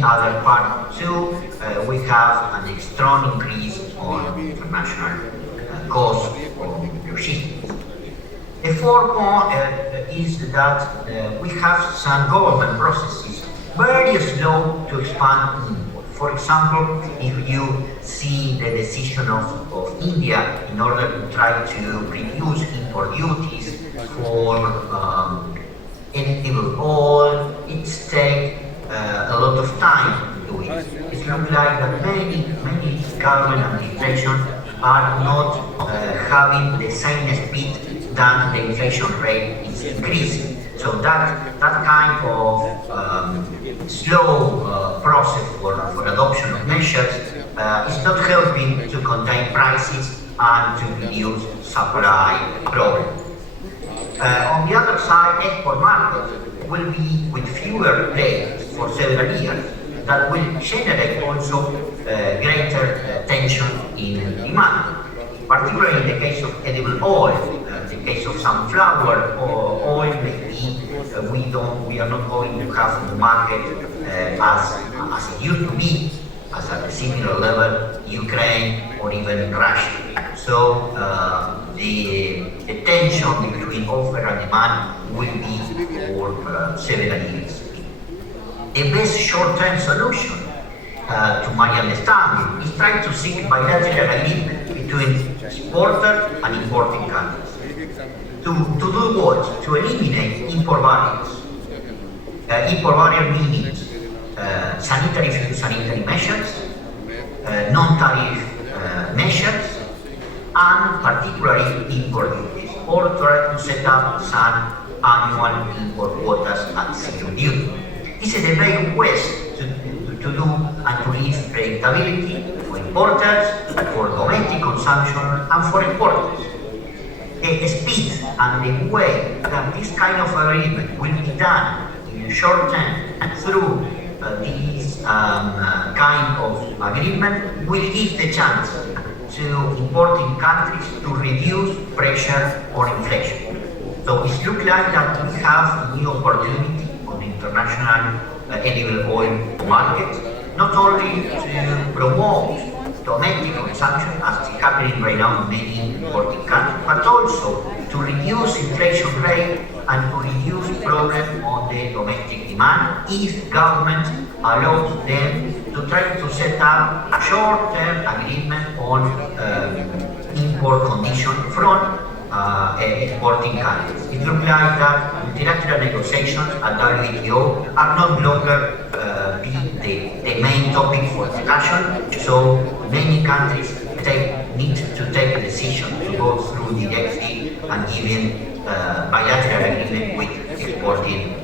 many other parts too, we have a strong increase on international cost of logistics. The fourth point is that we have some government processes very slow to expand import. For example, if you see the decision of India in order to try to reduce import duties for edible oil, it takes a lot of time to do it. It looks like that many government administrations are not having the same speed than the inflation rate is increasing. So that kind of slow process for adoption of measures is not helping to contain prices and to reduce supply problems. On the other side, export market will be with fewer players for several years. That will generate also greater tension in demand, particularly in the case of edible oil. In the case of sunflower or oil, maybe we are not going to have the market as it used to be, as at a similar level, Ukraine or even Russia. So the tension between offer and demand will be for several years. The best short-term solution, to my understanding, is trying to seek bilateral agreement between exporter and importing countries. To do what? To eliminate import barriers. Import barrier means sanitary measures, non-tariff measures, and particularly import duties, or try to set up some annual import quotas at zero duty. This is a very best to do and to give predictability for importers, for domestic consumption, and for exporters. The speed and the way that this kind of agreement will be done in the short term through this kind of agreement will give the chance to importing countries to reduce pressure on inflation. So it looks like that we have a new opportunity on the international edible oil market, not only to promote domestic consumption, as is happening right now in many importing countries, but also to reduce inflation rate and to reduce problem on the domestic demand if government allows them to try to set up a short-term agreement on import condition from exporting countries. It looks like that multilateral negotiations at WTO are no longer the main topic for discussion, so many countries need to take a decision to go through directly and even bilateral agreement with exporting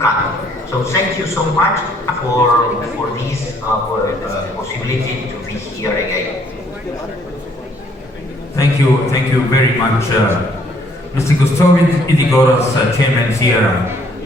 countries. So thank you so much for this possibility to be here again. Thank you very much, Mr. Gustavo Idigoras, Chairman here.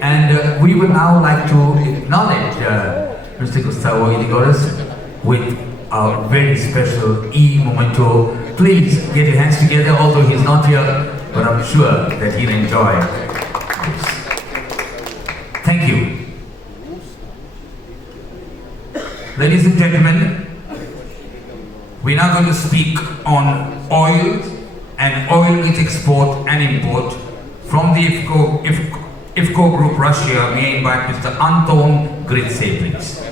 And we would now like to acknowledge Mr. Gustavo Idigoras with our very special e-memento. Please get your hands together, although he's not here, but I'm sure that he'll enjoy this. Thank you. Ladies and gentlemen, we're now going to speak on oil and oil meat export and import from the EFKO Group Russia. May I invite Mr. Anton Gritsay, please.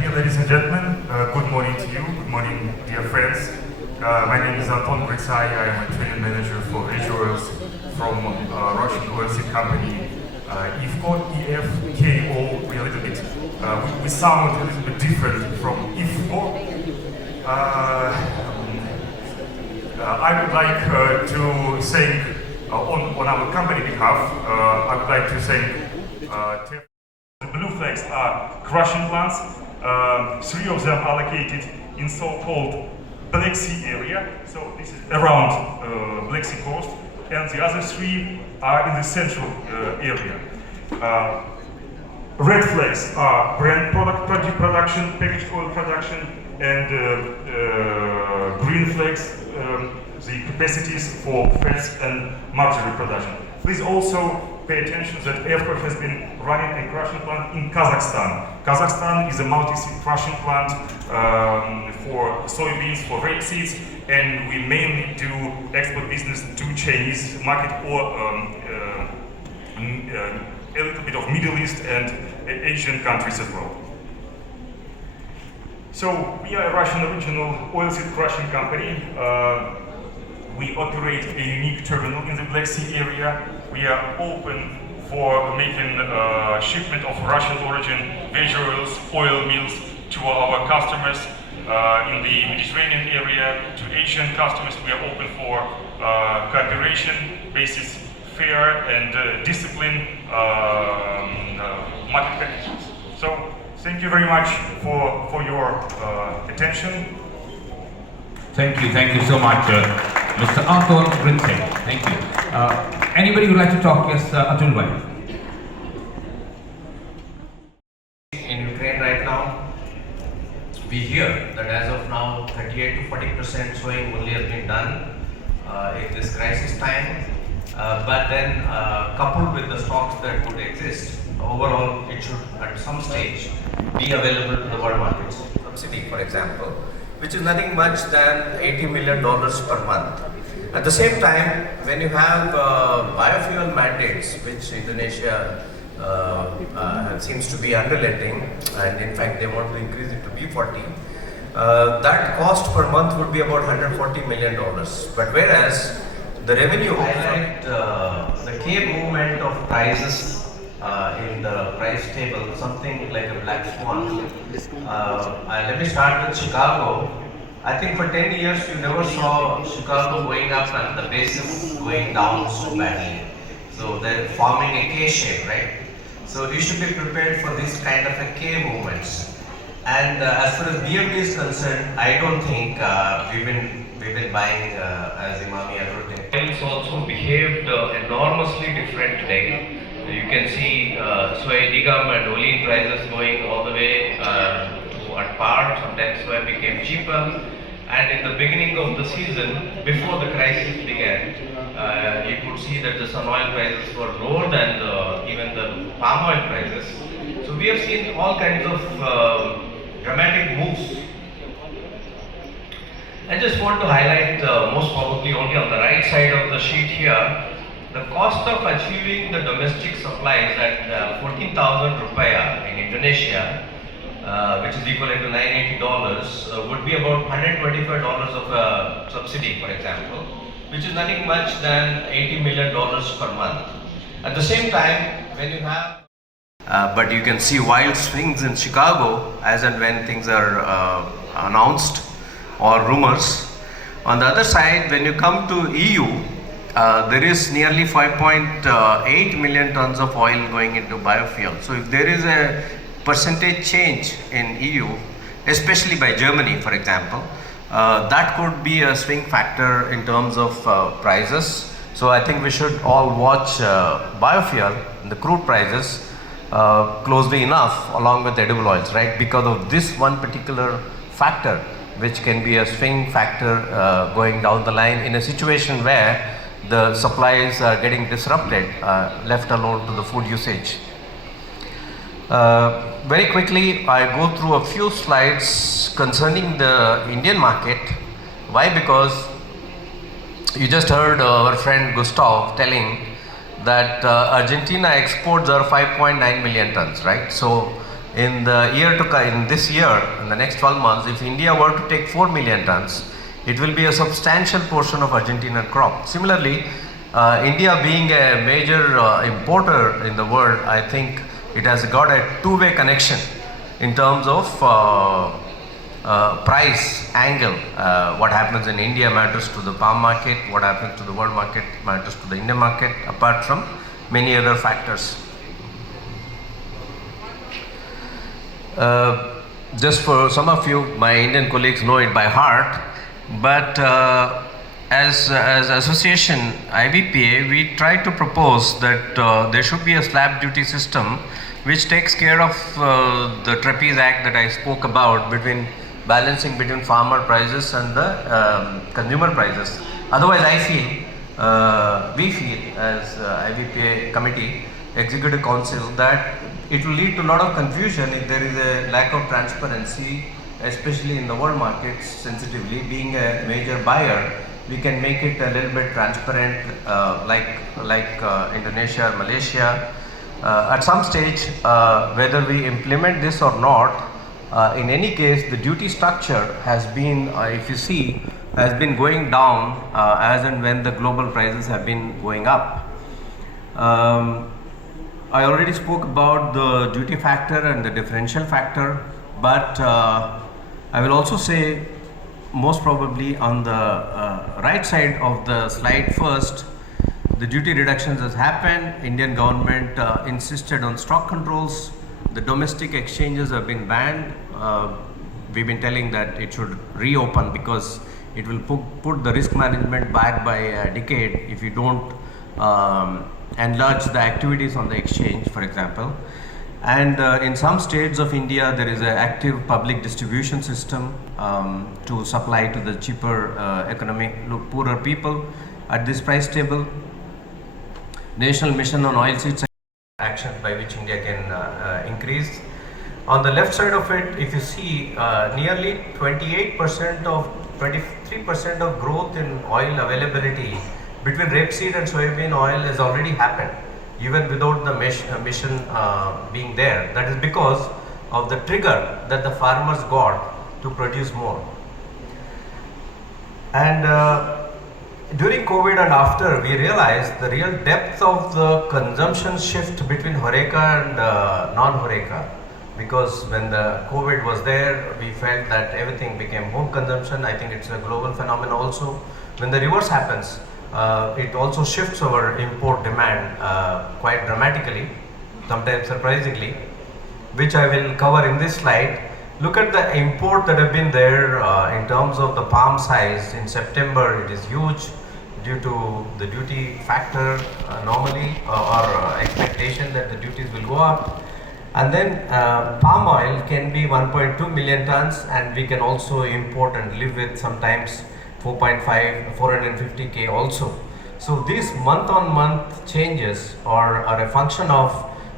Dear ladies and gentlemen, good morning to you, good morning dear friends. My name is Anton Gritsay. I am a training manager for Rich Oils from Russian oilseed company EFKO. We are a little bit, we sound a little bit different from EFKO. I would like to thank, on our company behalf, I would like to thank The blue flags are crushing plants. 3 of them are located in so-called Black Sea area, so this is around Black Sea coast, and the other 3 are in the central area. Red flags are brand production, packaged oil production, and green flags, the capacities for fats and margarine production. Please also pay attention that EFKO has been running a crushing plant in Kazakhstan. Kazakhstan is a multi-seed crushing plant for soybeans, for rapeseeds, and we mainly do export business to Chinese market or a little bit of Middle East and Asian countries as well. So we are a Russian original oilseed crushing company. We operate a unique terminal in the Black Sea area. We are open for making shipment of Russian origin veg oils, oil meals to our customers in the Mediterranean area, to Asian customers. We are open for cooperation basis, fair and disciplined market conditions. So thank you very much for your attention. Thank you so much, Mr. Anton Gritsay. Thank you. Anybody would like to talk? Yes, Atul Bhai. In Ukraine right now, we hear that as of now 38 to 40% sowing only has been done in this crisis time. But then coupled with the stocks that would exist, overall it should at some stage be available to the world markets. Subsidy, for example, which is nothing much than $80 million per month. At the same time, when you have biofuel mandates, which Indonesia seems to be unrelenting, and in fact they want to increase it to B40, that cost per month would be about $140 million. But whereas the revenue highlight the key movement of prices in the price table, something like a black swan. Let me start with Chicago. I think for 10 years you never saw Chicago going up and the basis going down so badly. So they're forming a K shape, right? So you should be prepared for this kind of a K movements. And as far as BMD is concerned, I don't think we've been buying as Emami Agrotech. Oils also behaved enormously different today. You can see soy digam and olein prices going all the way at par. Sometimes soy became cheaper. And in the beginning of the season, before the crisis began, you could see that the sun oil prices were lower than even the palm oil prices. So we have seen all kinds of dramatic moves. I just want to highlight most probably only on the right side of the sheet here, the cost of achieving the domestic supplies at 14,000 rupiah in Indonesia, which is equivalent to $980, would be about $125 of a subsidy, for example, which is nothing much than $80 million per month. At the same time, when you have but you can see wild swings in Chicago as and when things are announced or rumors. On the other side, when you come to EU, there is nearly 5.8 million tons of oil going into biofuel. So if there is a percentage change in EU, especially by Germany, for example, that could be a swing factor in terms of prices. So I think we should all watch biofuel, the crude prices, closely enough along with edible oils, right? Because of this one particular factor, which can be a swing factor going down the line in a situation where the supplies are getting disrupted, left alone to the food usage. Very quickly, I go through a few slides concerning the Indian market. Why? Because you just heard our friend Gustav telling that Argentina exports are 5.9 million tons, right? So in the year to come, in this year, in the next 12 months, if India were to take 4 million tons, it will be a substantial portion of Argentinian crop. Similarly, India being a major importer in the world, I think it has got a two-way connection in terms of price angle. What happens in India matters to the palm market, what happens to the world market matters to the Indian market, apart from many other factors. Just for some of you, my Indian colleagues know it by heart, but as association IBPA, we try to propose that there should be a slab duty system which takes care of the Trapeze Act that I spoke about, between balancing between farmer prices and the consumer prices. Otherwise, I feel, we feel as IBPA committee, executive council, that it will lead to a lot of confusion if there is a lack of transparency, especially in the world markets. Sensitively, being a major buyer, we can make it a little bit transparent, like Indonesia or Malaysia. At some stage, whether we implement this or not, in any case, the duty structure has been, if you see, has been going down as and when the global prices have been going up. I already spoke about the duty factor and the differential factor, but I will also say, most probably on the right side of the slide first, the duty reductions has happened. Indian government insisted on stock controls. The domestic exchanges have been banned. We've been telling that it should reopen because it will put the risk management back by a decade if you don't enlarge the activities on the exchange, for example. And in some states of India, there is an active public distribution system to supply to the cheaper poorer people at this price table. National Mission on Oilseeds actions by which India can increase. On the left side of it, if you see, nearly 28% of 23% of growth in oil availability between rapeseed and soybean oil has already happened, even without the mission being there. That is because of the trigger that the farmers got to produce more. And during COVID and after, we realized the real depth of the consumption shift between Horeca and non-Horeca. Because when the COVID was there, we felt that everything became home consumption. I think it's a global phenomenon also. When the reverse happens, it also shifts our import demand quite dramatically, sometimes surprisingly, which I will cover in this slide. Look at the import that have been there in terms of the palm size. In September, it is huge due to the duty factor normally or expectation that the duties will go up. And then palm oil can be 1.2 million tons, and we can also import and live with sometimes 450k also. So these month-on-month changes are a function of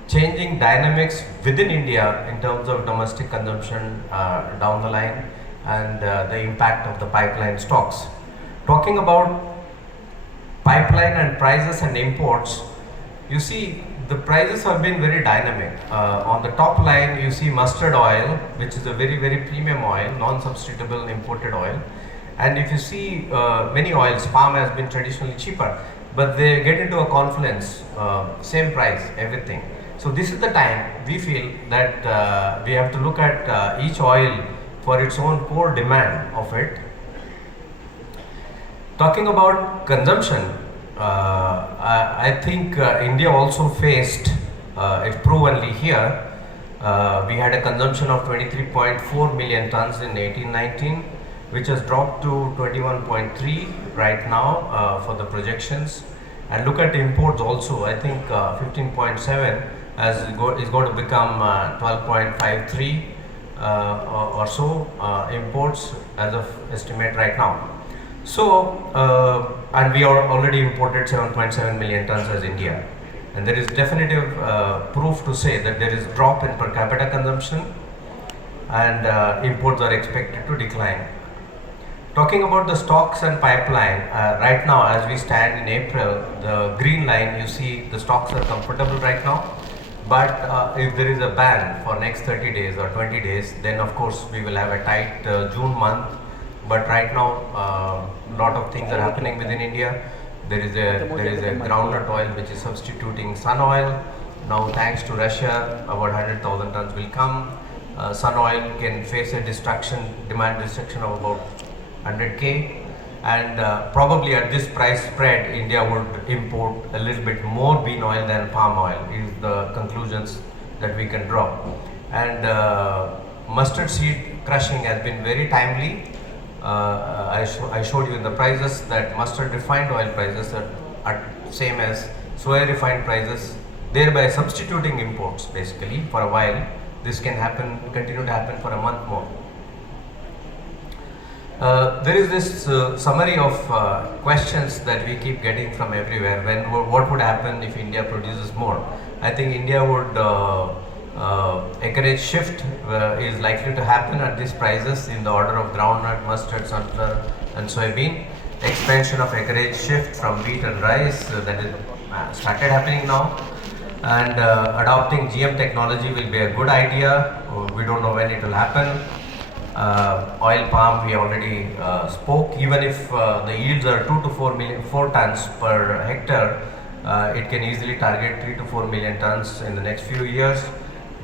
changing dynamics within India in terms of domestic consumption down the line and the impact of the pipeline stocks. Talking about pipeline and prices and imports, you see the prices have been very dynamic. On the top line, you see mustard oil, which is a very, very premium oil, non-substitutable imported oil. And if you see many oils, palm has been traditionally cheaper, but they get into a confluence, same price, everything. So this is the time we feel that we have to look at each oil for its own core demand of it. Talking about consumption, I think India also faced, it's provenly here, we had a consumption of 23.4 million tons in 18-19, which has dropped to 21.3 right now for the projections. And look at imports also, I think 15.7 is going to become 12.53 or so imports as of estimate right now. So, and we are already imported 7.7 million tons as India. And there is definitive proof to say that there is drop in per capita consumption and imports are expected to decline. Talking about the stocks and pipeline, right now as we stand in April, the green line, you see the stocks are comfortable right now. But if there is a ban for next 30 days or 20 days, then of course we will have a tight June month. But right now, a lot of things are happening within India. There is a groundnut oil which is substituting sun oil. Now, thanks to Russia, about 100,000 tons will come. Sun oil can face a demand destruction of about 100k, and probably at this price spread, India would import a little bit more bean oil than palm oil. Is the conclusions that we can draw. and mustard seed crushing has been very timely. I showed you in the prices that mustard refined oil prices are same as soya refined prices, thereby substituting imports basically for a while. This can happen, continue to happen for a month more. There is this summary of questions that we keep getting from everywhere. What would happen if India produces more? I think India would acreage shift is likely to happen at these prices in the order of groundnut, mustard, sunflower, and soybean. Expansion of acreage shift from wheat and rice that is started happening now. And adopting GM technology will be a good idea. We don't know when it will happen. Oil palm, we already spoke. Even if the yields are 2 to 4 tons per hectare, it can easily target 3 to 4 million tons in the next few years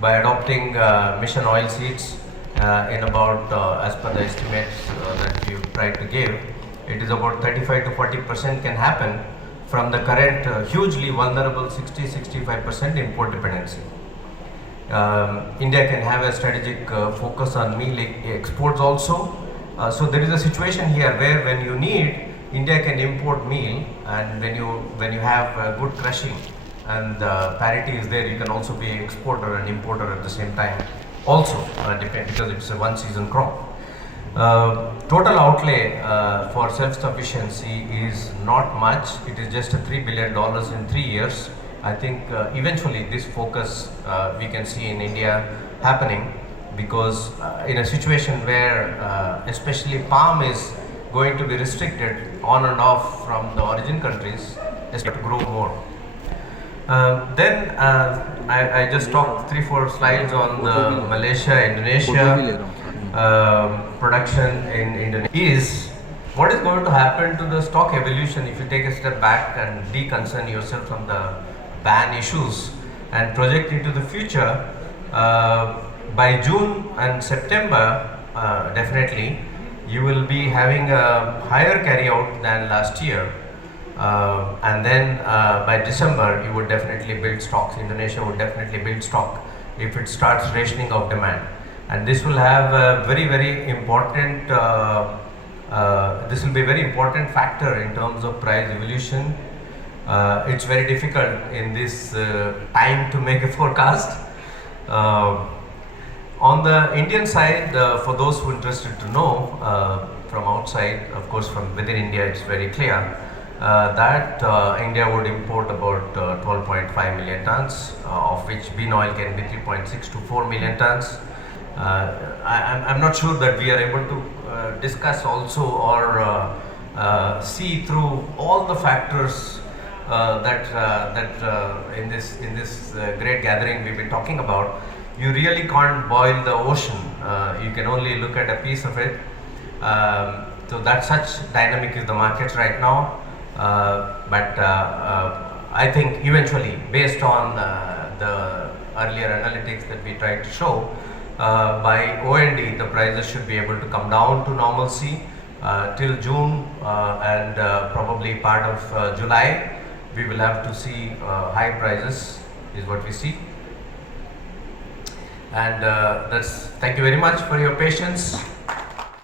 by adopting mission oil seeds in about, as per the estimates that we tried to give, it is about 35 to 40% can happen from the current hugely vulnerable 60-65% import dependency. India can have a strategic focus on meal exports also. So there is a situation here where when you need, India can import meal, and when you have good crushing and parity is there, you can also be exporter and importer at the same time. Also, because it's a one-season crop. Total outlay for self-sufficiency is not much. It is just $3 billion in 3 years. I think eventually this focus we can see in India happening, because in a situation where especially palm is going to be restricted on and off from the origin countries, it's going to grow more. Then I just talked 3-4 slides on the Malaysia, Indonesia production in Indonesia. Is what is going to happen to the stock evolution if you take a step back and deconcern yourself from the ban issues and project into the future. By June and September, definitely you will be having a higher carryout than last year. And then by December, you would definitely build stocks. Indonesia would definitely build stock if it starts rationing of demand. And this will have a very important, this will be a very important factor in terms of price evolution. It's very difficult in this time to make a forecast. On the Indian side, for those who are interested to know from outside, of course from within India it's very clear that India would import about 12.5 million tons, of which bean oil can be 3.6 to 4 million tons. I'm not sure that we are able to discuss also or see through all the factors that in this great gathering we've been talking about. You really can't boil the ocean. You can only look at a piece of it. So that such dynamic is the market right now. But I think eventually, based on the earlier analytics that we tried to show, by O&D the prices should be able to come down to normalcy till June and probably part of July. We will have to see high prices is what we see. And thank you very much for your patience.